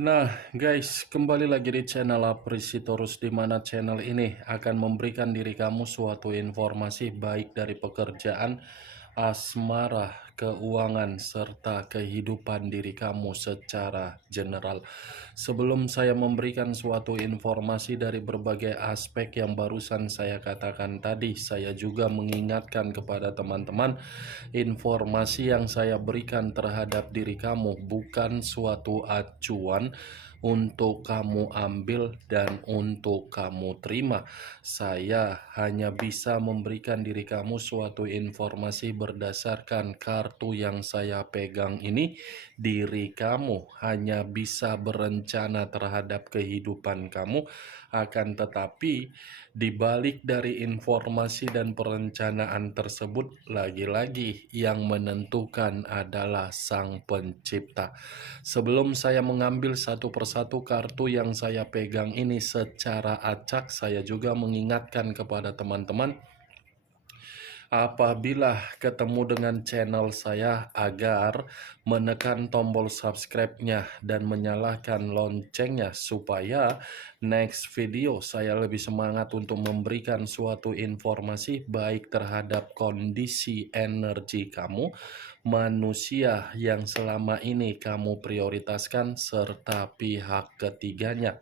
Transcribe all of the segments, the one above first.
Nah, guys, kembali lagi di channel Aprisitorus, di mana channel ini akan memberikan diri kamu suatu informasi baik dari pekerjaan, asmara, keuangan, serta kehidupan diri kamu secara general. Sebelum saya memberikan suatu informasi dari berbagai aspek yang barusan saya katakan tadi, saya juga mengingatkan kepada teman-teman, informasi yang saya berikan terhadap diri kamu bukan suatu acuan untuk kamu ambil dan untuk kamu terima. Saya hanya bisa memberikan diri kamu suatu informasi berdasarkan kartu yang saya pegang ini. Diri kamu hanya bisa berencana terhadap kehidupan kamu, akan tetapi di balik dari informasi dan perencanaan tersebut, lagi-lagi yang menentukan adalah Sang Pencipta. Sebelum saya mengambil satu persatu kartu yang saya pegang ini secara acak, saya juga mengingatkan kepada teman-teman, apabila ketemu dengan channel saya, agar menekan tombol subscribe-nya dan menyalakan loncengnya, supaya next video saya lebih semangat untuk memberikan suatu informasi baik terhadap kondisi energi kamu, manusia yang selama ini kamu prioritaskan, serta pihak ketiganya.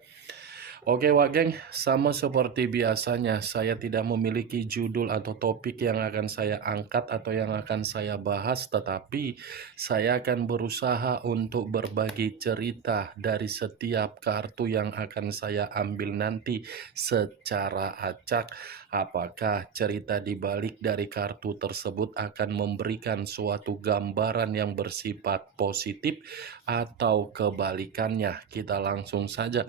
Oke Wak Geng, sama seperti biasanya, saya tidak memiliki judul atau topik yang akan saya angkat atau yang akan saya bahas, tetapi saya akan berusaha untuk berbagi cerita dari setiap kartu yang akan saya ambil nanti secara acak. Apakah cerita di balik dari kartu tersebut akan memberikan suatu gambaran yang bersifat positif atau kebalikannya? Kita langsung saja.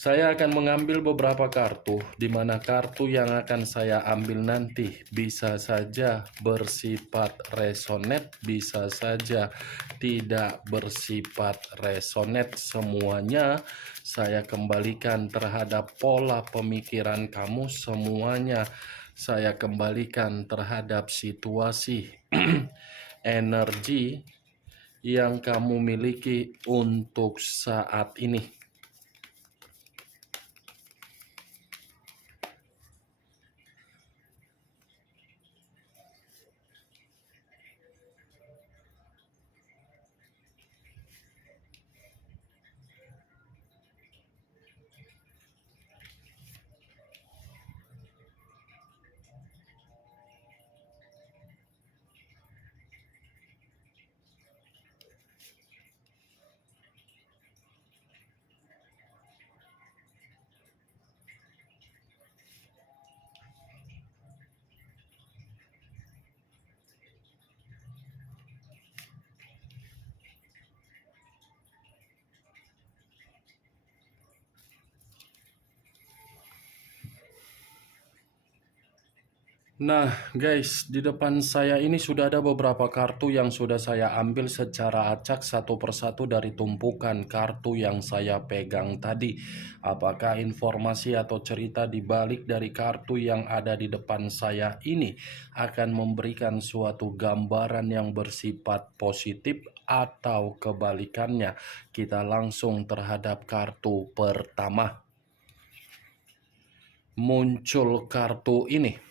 Saya akan mengambil beberapa kartu, di mana kartu yang akan saya ambil nanti bisa saja bersifat resonate, bisa saja tidak bersifat resonate. Semuanya saya kembalikan terhadap pola pemikiran kamu, semuanya saya kembalikan terhadap situasi energi yang kamu miliki untuk saat ini. Nah guys, di depan saya ini sudah ada beberapa kartu yang sudah saya ambil secara acak satu persatu dari tumpukan kartu yang saya pegang tadi. Apakah informasi atau cerita di balik dari kartu yang ada di depan saya ini akan memberikan suatu gambaran yang bersifat positif atau kebalikannya? Kita langsung terhadap kartu pertama. Muncul kartu ini.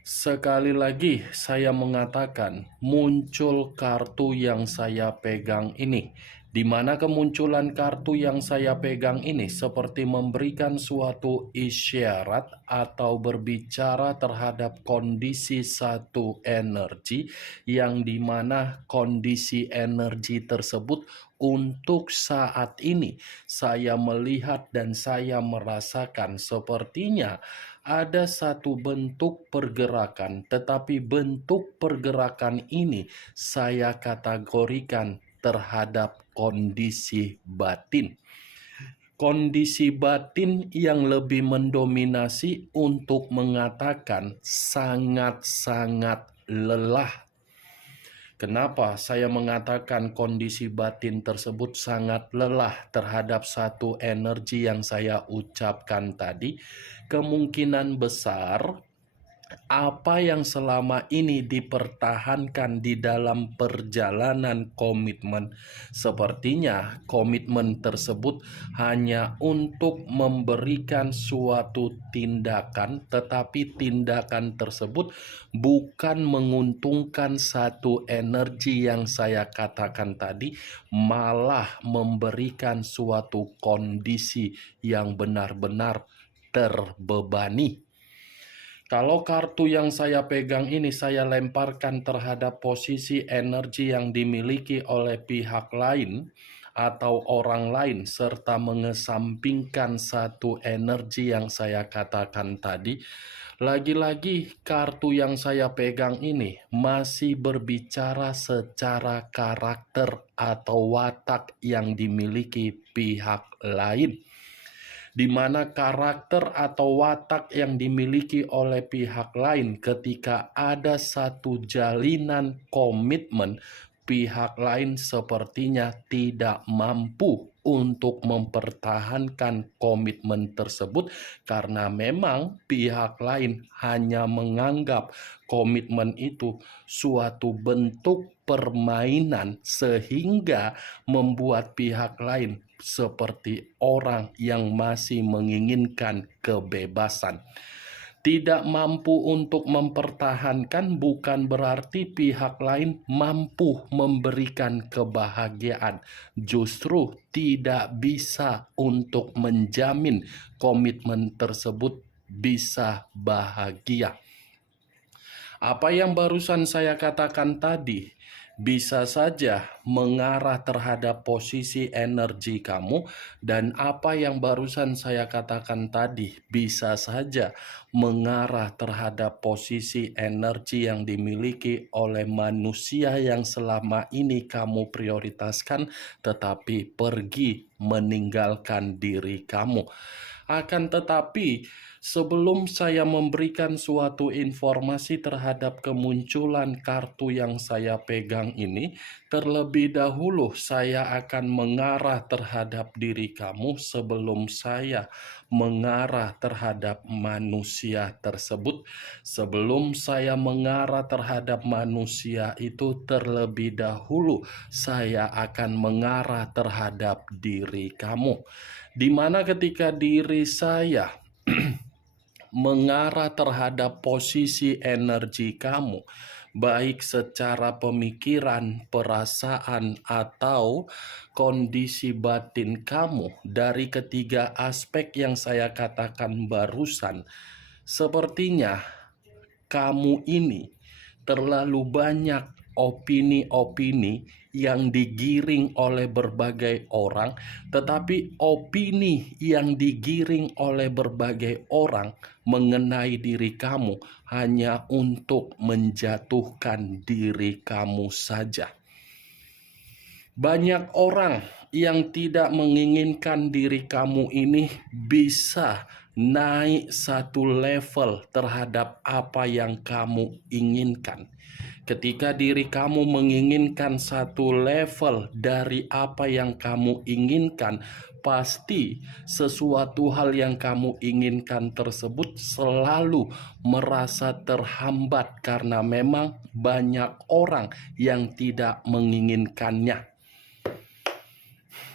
Sekali lagi saya mengatakan, muncul kartu yang saya pegang ini. Di mana kemunculan kartu yang saya pegang ini seperti memberikan suatu isyarat atau berbicara terhadap kondisi satu energi, yang dimana kondisi energi tersebut untuk saat ini saya melihat dan saya merasakan sepertinya ada satu bentuk pergerakan, tetapi bentuk pergerakan ini saya kategorikan terhadap kondisi batin. Kondisi batin yang lebih mendominasi untuk mengatakan sangat-sangat lelah. Kenapa saya mengatakan kondisi batin tersebut sangat lelah terhadap satu energi yang saya ucapkan tadi? Kemungkinan besar apa yang selama ini dipertahankan di dalam perjalanan komitmen. Sepertinya komitmen tersebut hanya untuk memberikan suatu tindakan, tetapi tindakan tersebut bukan menguntungkan satu energi yang saya katakan tadi, malah memberikan suatu kondisi yang benar-benar terbebani. Kalau kartu yang saya pegang ini saya lemparkan terhadap posisi energi yang dimiliki oleh pihak lain atau orang lain, serta mengesampingkan satu energi yang saya katakan tadi, lagi-lagi kartu yang saya pegang ini masih berbicara secara karakter atau watak yang dimiliki pihak lain, di mana karakter atau watak yang dimiliki oleh pihak lain ketika ada satu jalinan komitmen, pihak lain sepertinya tidak mampu untuk mempertahankan komitmen tersebut karena memang pihak lain hanya menganggap komitmen itu suatu bentuk permainan sehingga membuat pihak lain seperti orang yang masih menginginkan kebebasan. Tidak mampu untuk mempertahankan bukan berarti pihak lain mampu memberikan kebahagiaan. Justru tidak bisa untuk menjamin komitmen tersebut bisa bahagia. Apa yang barusan saya katakan tadi bisa saja mengarah terhadap posisi energi kamu, dan apa yang barusan saya katakan tadi bisa saja mengarah terhadap posisi energi yang dimiliki oleh manusia yang selama ini kamu prioritaskan tetapi pergi meninggalkan diri kamu. Akan tetapi, sebelum saya memberikan suatu informasi terhadap kemunculan kartu yang saya pegang ini, terlebih dahulu saya akan mengarah terhadap diri kamu sebelum saya mengarah terhadap manusia tersebut. Sebelum saya mengarah terhadap manusia itu, terlebih dahulu saya akan mengarah terhadap diri kamu. Di mana ketika diri saya mengarah terhadap posisi energi kamu, baik secara pemikiran, perasaan, atau kondisi batin kamu, dari ketiga aspek yang saya katakan barusan, sepertinya kamu ini terlalu banyak opini-opini yang digiring oleh berbagai orang, tetapi opini yang digiring oleh berbagai orang mengenai diri kamu hanya untuk menjatuhkan diri kamu saja. Banyak orang yang tidak menginginkan diri kamu ini bisa naik satu level terhadap apa yang kamu inginkan. Ketika diri kamu menginginkan satu level dari apa yang kamu inginkan, pasti sesuatu hal yang kamu inginkan tersebut selalu merasa terhambat karena memang banyak orang yang tidak menginginkannya.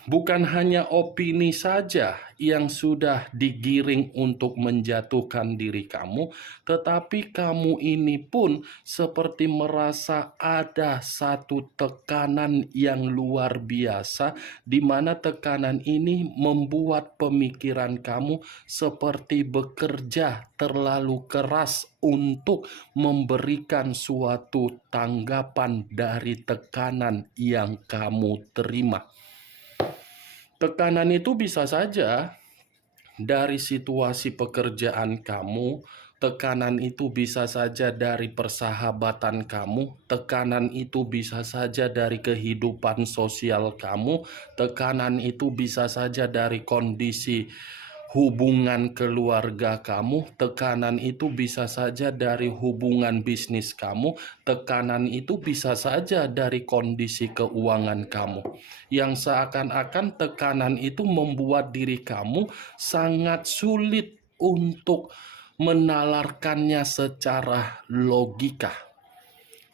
Bukan hanya opini saja yang sudah digiring untuk menjatuhkan diri kamu, tetapi kamu ini pun seperti merasa ada satu tekanan yang luar biasa, di mana tekanan ini membuat pemikiran kamu seperti bekerja terlalu keras untuk memberikan suatu tanggapan dari tekanan yang kamu terima. Tekanan itu bisa saja dari situasi pekerjaan kamu, tekanan itu bisa saja dari persahabatan kamu, tekanan itu bisa saja dari kehidupan sosial kamu, tekanan itu bisa saja dari kondisi hubungan keluarga kamu, tekanan itu bisa saja dari hubungan bisnis kamu, tekanan itu bisa saja dari kondisi keuangan kamu. Yang seakan-akan tekanan itu membuat diri kamu sangat sulit untuk menalarkannya secara logika.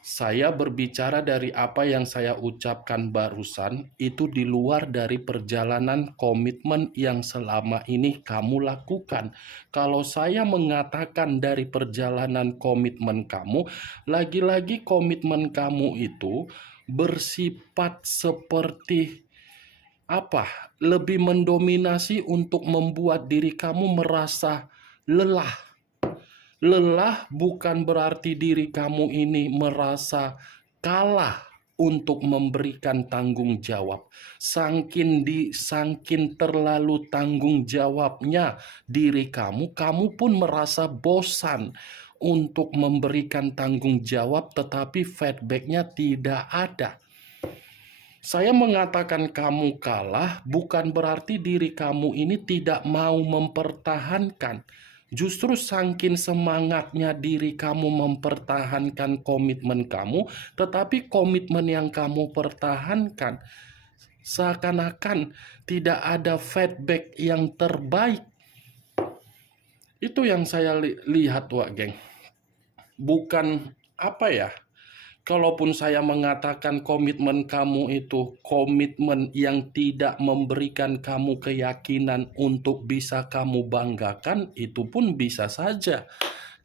Saya berbicara dari apa yang saya ucapkan barusan, itu di luar dari perjalanan komitmen yang selama ini kamu lakukan. Kalau saya mengatakan dari perjalanan komitmen kamu, lagi-lagi komitmen kamu itu bersifat seperti apa? Lebih mendominasi untuk membuat diri kamu merasa lelah. Lelah bukan berarti diri kamu ini merasa kalah untuk memberikan tanggung jawab. Sangkin terlalu tanggung jawabnya diri kamu, kamu pun merasa bosan untuk memberikan tanggung jawab, tetapi feedbacknya tidak ada. Saya mengatakan kamu kalah bukan berarti diri kamu ini tidak mau mempertahankan. Justru saking semangatnya diri kamu mempertahankan komitmen kamu, tetapi komitmen yang kamu pertahankan seakan-akan tidak ada feedback yang terbaik. Itu yang saya lihat, Wak Geng. Bukan apa ya? Kalaupun saya mengatakan komitmen kamu itu komitmen yang tidak memberikan kamu keyakinan untuk bisa kamu banggakan, itu pun bisa saja.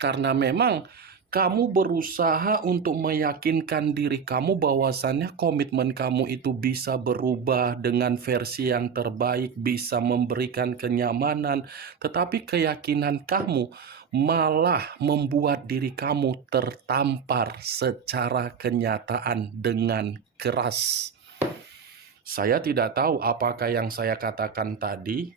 Karena memang kamu berusaha untuk meyakinkan diri kamu bahwasannya komitmen kamu itu bisa berubah dengan versi yang terbaik, bisa memberikan kenyamanan, tetapi keyakinan kamu malah membuat diri kamu tertampar secara kenyataan dengan keras. Saya tidak tahu apakah yang saya katakan tadi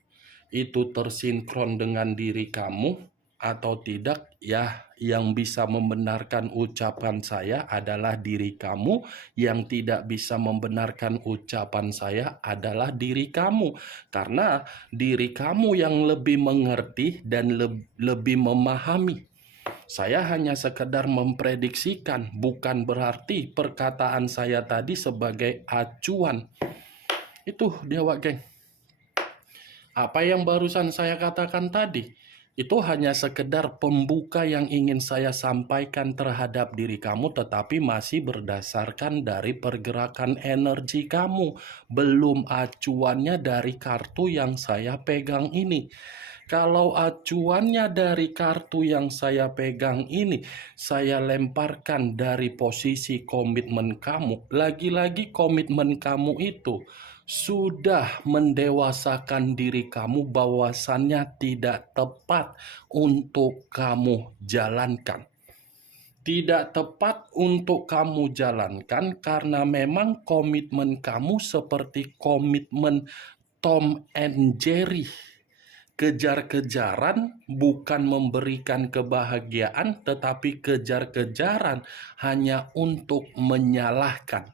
itu tersinkron dengan diri kamu atau tidak. Ya, yang bisa membenarkan ucapan saya adalah diri kamu, yang tidak bisa membenarkan ucapan saya adalah diri kamu, karena diri kamu yang lebih mengerti dan lebih memahami. Saya hanya sekedar memprediksikan, bukan berarti perkataan saya tadi sebagai acuan. Itu dia, Wak Geng. Apa yang barusan saya katakan tadi, itu hanya sekedar pembuka yang ingin saya sampaikan terhadap diri kamu, tetapi masih berdasarkan dari pergerakan energi kamu, belum acuannya dari kartu yang saya pegang ini. Kalau acuannya dari kartu yang saya pegang ini, saya lemparkan dari posisi komitmen kamu. Lagi-lagi komitmen kamu itu sudah mendewasakan diri kamu bahwasannya tidak tepat untuk kamu jalankan. Tidak tepat untuk kamu jalankan karena memang komitmen kamu seperti komitmen Tom and Jerry. Kejar-kejaran bukan memberikan kebahagiaan, tetapi kejar-kejaran hanya untuk menyalahkan.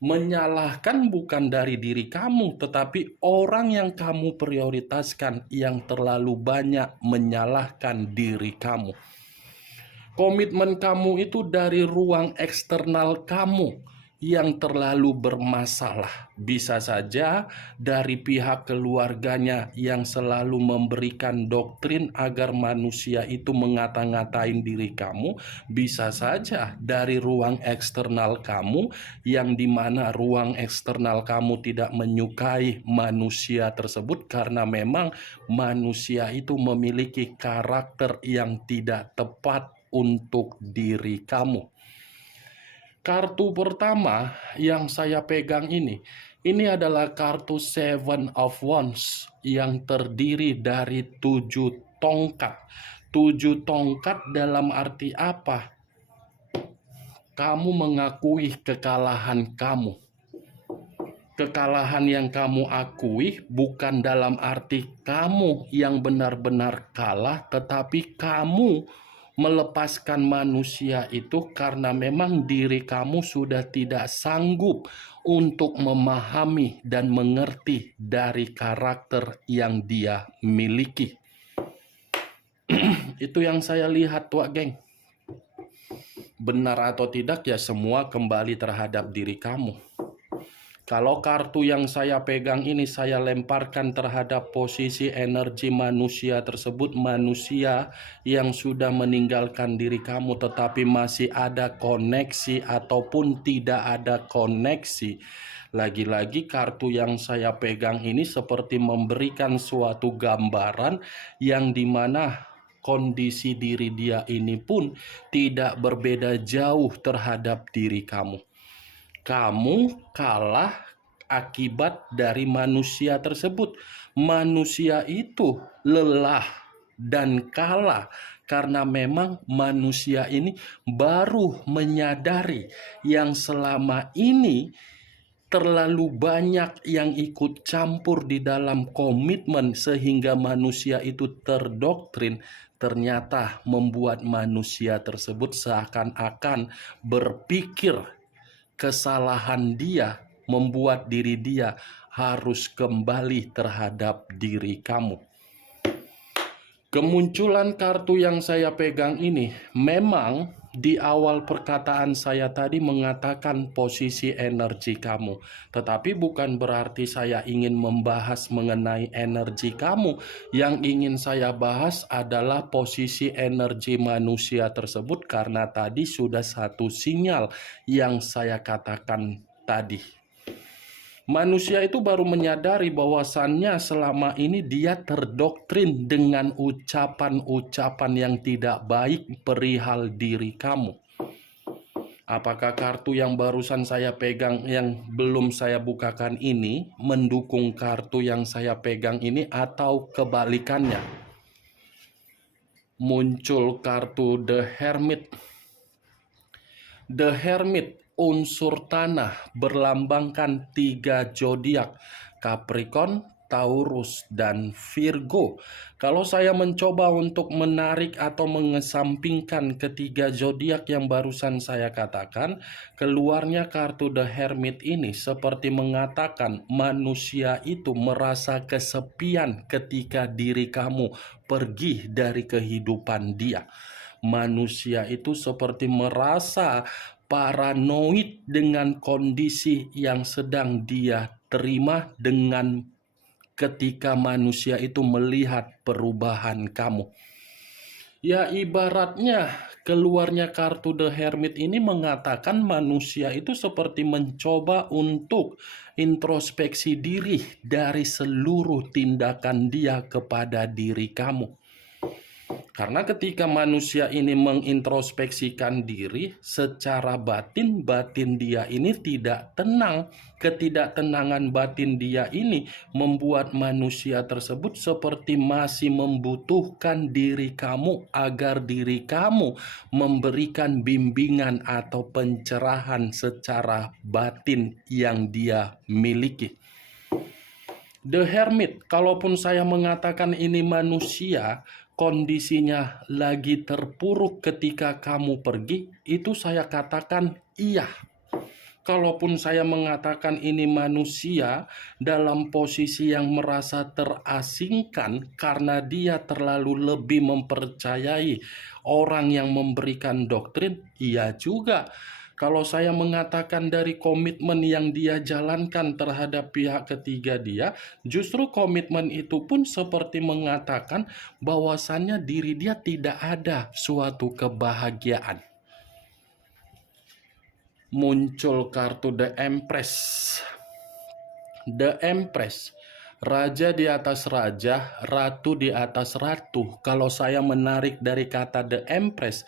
Menyalahkan bukan dari diri kamu, tetapi orang yang kamu prioritaskan yang terlalu banyak menyalahkan diri kamu. Komitmen kamu itu dari ruang eksternal kamu yang terlalu bermasalah. Bisa saja dari pihak keluarganya yang selalu memberikan doktrin agar manusia itu ngata-ngatain diri kamu. Bisa saja dari ruang eksternal kamu yang dimana ruang eksternal kamu tidak menyukai manusia tersebut karena memang manusia itu memiliki karakter yang tidak tepat untuk diri kamu. Kartu pertama yang saya pegang ini adalah kartu Seven of Wands yang terdiri dari 7 tongkat. 7 tongkat dalam arti apa? Kamu mengakui kekalahan kamu. Kekalahan yang kamu akui bukan dalam arti kamu yang benar-benar kalah, tetapi kamu melepaskan manusia itu karena memang diri kamu sudah tidak sanggup untuk memahami dan mengerti dari karakter yang dia miliki. Itu yang saya lihat, Wak Geng. Benar atau tidak ya semua kembali terhadap diri kamu. Kalau kartu yang saya pegang ini saya lemparkan terhadap posisi energi manusia tersebut, manusia yang sudah meninggalkan diri kamu tetapi masih ada koneksi ataupun tidak ada koneksi. Lagi-lagi kartu yang saya pegang ini seperti memberikan suatu gambaran yang dimana kondisi diri dia ini pun tidak berbeda jauh terhadap diri kamu. Kamu kalah akibat dari manusia tersebut. Manusia itu lelah dan kalah karena memang manusia ini baru menyadari yang selama ini terlalu banyak yang ikut campur di dalam komitmen sehingga manusia itu terdoktrin, ternyata membuat manusia tersebut seakan-akan berpikir kesalahan dia membuat diri dia harus kembali terhadap diri kamu. Kemunculan kartu yang saya pegang ini memang di awal perkataan saya tadi mengatakan posisi energi kamu. Tetapi bukan berarti saya ingin membahas mengenai energi kamu. Yang ingin saya bahas adalah posisi energi manusia tersebut karena tadi sudah satu sinyal yang saya katakan tadi. Manusia itu baru menyadari bahwasannya selama ini dia terdoktrin dengan ucapan-ucapan yang tidak baik perihal diri kamu. Apakah kartu yang barusan saya pegang yang belum saya bukakan ini mendukung kartu yang saya pegang ini atau kebalikannya? Muncul kartu The Hermit. The Hermit, unsur tanah, berlambangkan 3 zodiak, Capricorn, Taurus, dan Virgo. Kalau saya mencoba untuk menarik atau mengesampingkan ketiga zodiak yang barusan saya katakan, keluarnya kartu The Hermit ini seperti mengatakan manusia itu merasa kesepian ketika diri kamu pergi dari kehidupan dia. Manusia itu seperti merasa paranoid dengan kondisi yang sedang dia terima dengan ketika manusia itu melihat perubahan kamu. Ya ibaratnya keluarnya kartu The Hermit ini mengatakan manusia itu seperti mencoba untuk introspeksi diri dari seluruh tindakan dia kepada diri kamu. Karena ketika manusia ini mengintrospeksikan diri secara batin, batin dia ini tidak tenang. Ketidaktenangan batin dia ini membuat manusia tersebut seperti masih membutuhkan diri kamu agar diri kamu memberikan bimbingan atau pencerahan secara batin yang dia miliki. The Hermit, kalaupun saya mengatakan ini manusia, kondisinya lagi terpuruk ketika kamu pergi, itu saya katakan iya. Kalaupun saya mengatakan ini manusia dalam posisi yang merasa terasingkan karena dia terlalu lebih mempercayai orang yang memberikan doktrin, iya juga. Kalau saya mengatakan dari komitmen yang dia jalankan terhadap pihak ketiga dia, justru komitmen itu pun seperti mengatakan bahwasannya diri dia tidak ada suatu kebahagiaan. Muncul kartu The Empress. The Empress, raja di atas raja, ratu di atas ratu. Kalau saya menarik dari kata The Empress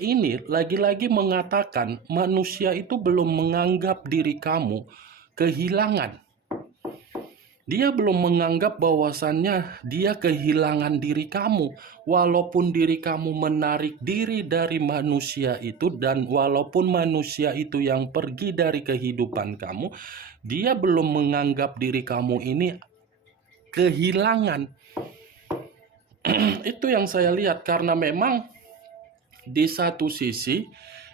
ini lagi-lagi mengatakan manusia itu belum menganggap diri kamu kehilangan. Dia belum menganggap bahwasannya dia kehilangan diri kamu. Walaupun diri kamu menarik diri dari manusia itu dan walaupun manusia itu yang pergi dari kehidupan kamu, dia belum menganggap diri kamu ini kehilangan. Itu yang saya lihat karena memang di satu sisi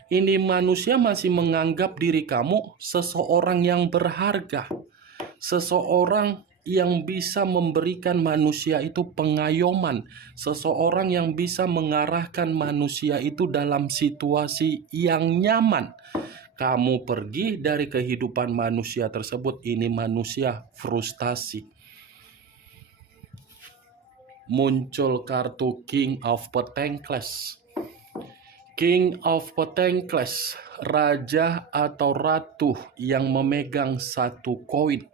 ini manusia masih menganggap diri kamu seseorang yang berharga. Seseorang yang bisa memberikan manusia itu pengayoman, seseorang yang bisa mengarahkan manusia itu dalam situasi yang nyaman. kamu pergi dari kehidupan manusia tersebut. Ini manusia frustasi. Muncul kartu King of Pentacles. King of Pentacles, raja atau ratu yang memegang satu koin.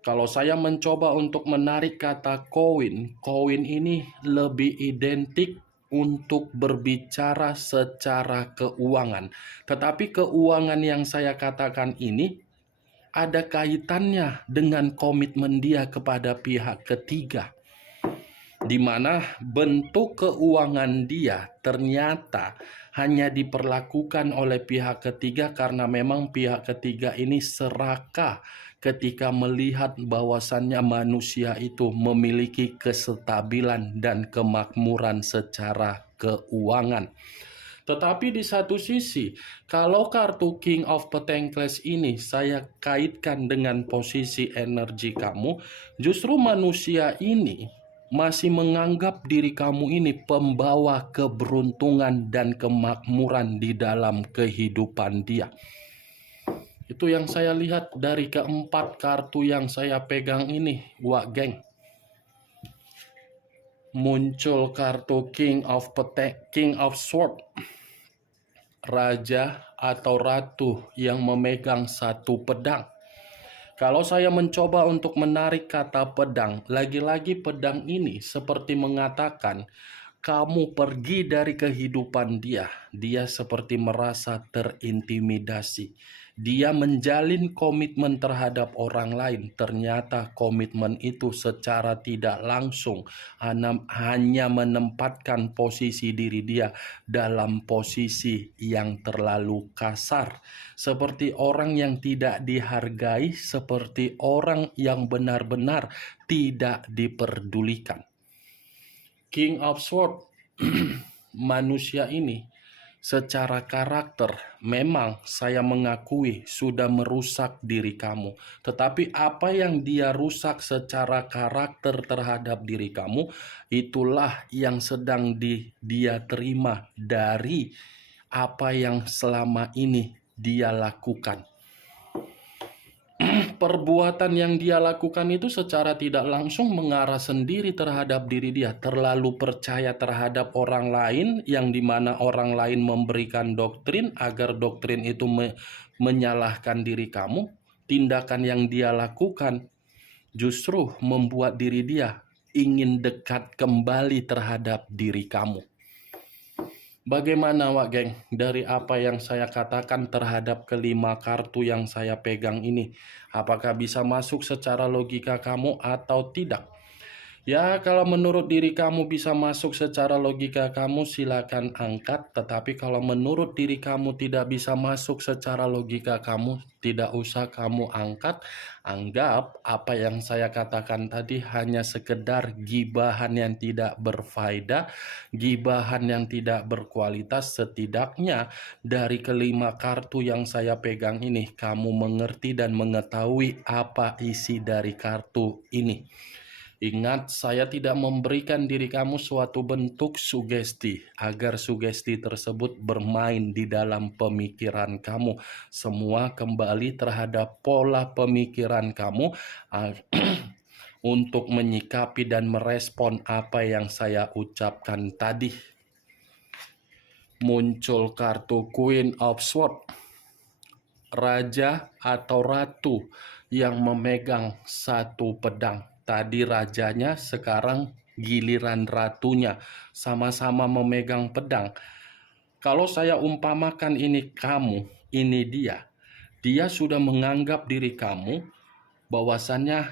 Kalau saya mencoba untuk menarik kata koin, koin ini lebih identik untuk berbicara secara keuangan. Tetapi keuangan yang saya katakan ini ada kaitannya dengan komitmen dia kepada pihak ketiga, di mana bentuk keuangan dia ternyata hanya diperlakukan oleh pihak ketiga karena memang pihak ketiga ini serakah ketika melihat bahwasannya manusia itu memiliki kestabilan dan kemakmuran secara keuangan. Tetapi di satu sisi, kalau kartu King of Pentacles ini saya kaitkan dengan posisi energi kamu, justru manusia ini masih menganggap diri kamu ini pembawa keberuntungan dan kemakmuran di dalam kehidupan dia. Itu yang saya lihat dari keempat kartu yang saya pegang ini, Wak Geng. Muncul kartu King of Sword, raja atau ratu yang memegang satu pedang. Kalau saya mencoba untuk menarik kata pedang, lagi-lagi pedang ini seperti mengatakan, kamu pergi dari kehidupan dia. Dia seperti merasa terintimidasi. Dia menjalin komitmen terhadap orang lain. Ternyata komitmen itu secara tidak langsung hanya menempatkan posisi diri dia dalam posisi yang terlalu kasar. Seperti orang yang tidak dihargai, seperti orang yang benar-benar tidak diperdulikan. King of Sword, manusia ini secara karakter memang saya mengakui sudah merusak diri kamu. Tetapi apa yang dia rusak secara karakter terhadap diri kamu, itulah yang sedang dia terima dari apa yang selama ini dia lakukan. Perbuatan yang dia lakukan itu secara tidak langsung mengarah sendiri terhadap diri dia. Terlalu percaya terhadap orang lain, yang dimana orang lain memberikan doktrin agar doktrin itu menyalahkan diri kamu. Tindakan yang dia lakukan justru membuat diri dia ingin dekat kembali terhadap diri kamu. Bagaimana Wak Geng dari apa yang saya katakan terhadap kelima kartu yang saya pegang ini? Apakah bisa masuk secara logika kamu atau tidak? Ya, kalau menurut diri kamu bisa masuk secara logika kamu, silakan angkat. Tetapi kalau menurut diri kamu tidak bisa masuk secara logika kamu, tidak usah kamu angkat. Anggap apa yang saya katakan tadi hanya sekedar gibahan yang tidak berfaedah, gibahan yang tidak berkualitas. Setidaknya dari kelima kartu yang saya pegang ini, kamu mengerti dan mengetahui apa isi dari kartu ini. Ingat, saya tidak memberikan diri kamu suatu bentuk sugesti, agar sugesti tersebut bermain di dalam pemikiran kamu. Semua kembali terhadap pola pemikiran kamu untuk menyikapi dan merespon apa yang saya ucapkan tadi. Muncul kartu Queen of Swords, raja atau ratu yang memegang satu pedang. Tadi rajanya, sekarang giliran ratunya, sama-sama memegang pedang. Kalau saya umpamakan ini kamu, ini dia sudah menganggap diri kamu bahwasannya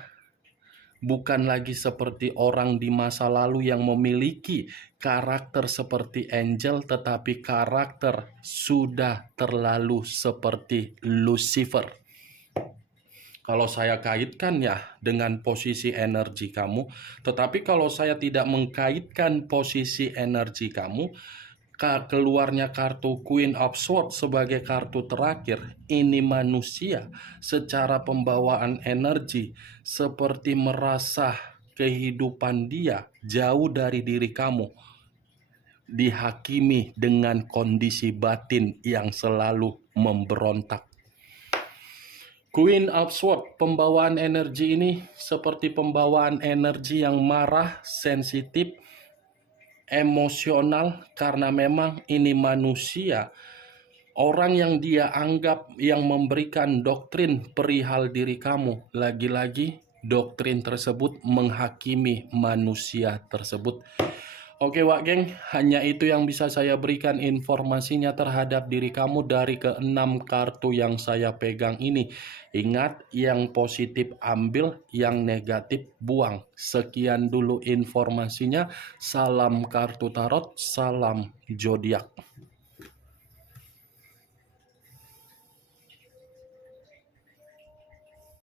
bukan lagi seperti orang di masa lalu yang memiliki karakter seperti angel, tetapi karakter sudah terlalu seperti Lucifer. Kalau saya kaitkan ya dengan posisi energi kamu, tetapi kalau saya tidak mengkaitkan posisi energi kamu, keluarnya kartu Queen of Swords sebagai kartu terakhir, ini manusia secara pembawaan energi seperti merasa kehidupan dia jauh dari diri kamu. dihakimi dengan kondisi batin yang selalu memberontak. Queen of Swords, pembawaan energi ini seperti pembawaan energi yang marah, sensitif, emosional, karena memang ini manusia. Orang yang dia anggap yang memberikan doktrin perihal diri kamu, lagi-lagi doktrin tersebut menghakimi manusia tersebut. Oke Wak Geng, hanya itu yang bisa saya berikan informasinya terhadap diri kamu dari ke-6 kartu yang saya pegang ini. Ingat, yang positif ambil, yang negatif buang. Sekian dulu informasinya. Salam kartu tarot, salam zodiak.